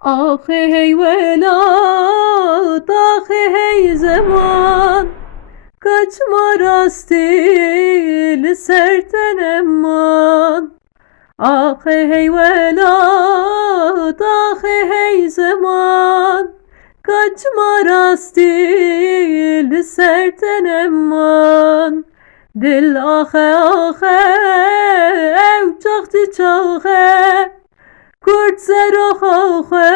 Ah hey velat, ah hey zaman, kaçma rastil serten emman. Ah hey velat, ah hey zaman, kaçma rastil serten emman. Dil ahe ahe, ev çaktı çahe, Kurt seroxe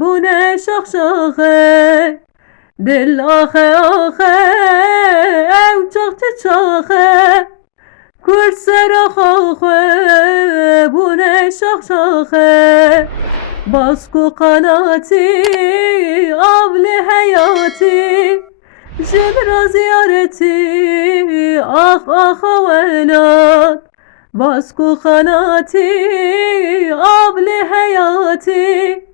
bu ne şaxşaxe Dil axe axe ev çaxtı çaxe Kurt seroxe bu ne şaxşaxe Basku kanati avli hayati Jimra ziyareti ah ah velat Basku kanati abli hayati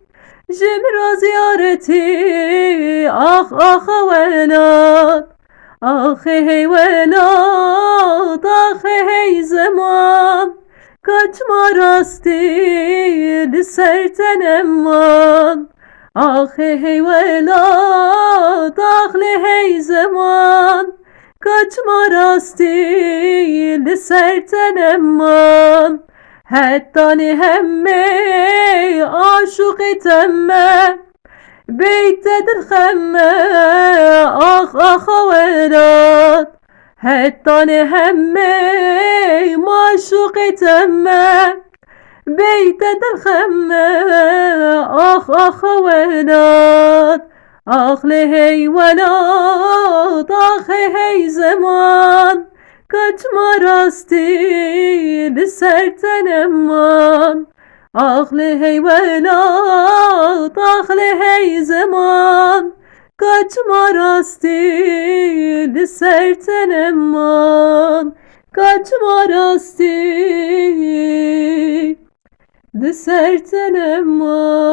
Jimra ziyareti ah ah velat Ah hey velat ah hey zaman Kaçma rastil serten emman Ah hey velat ah hey zaman Kaçma rastil serten emman Hettani hemme aşık etemme Beytedir khemme ah ah velat Hettani hemme maşık etemme Beytedir khemme ah ah velat Ah hey velat ah hey zaman Kaçma rastil serten emman Ah hey velat ah hey zaman Kaçma rastil serten emman Kaçma rastil serten emman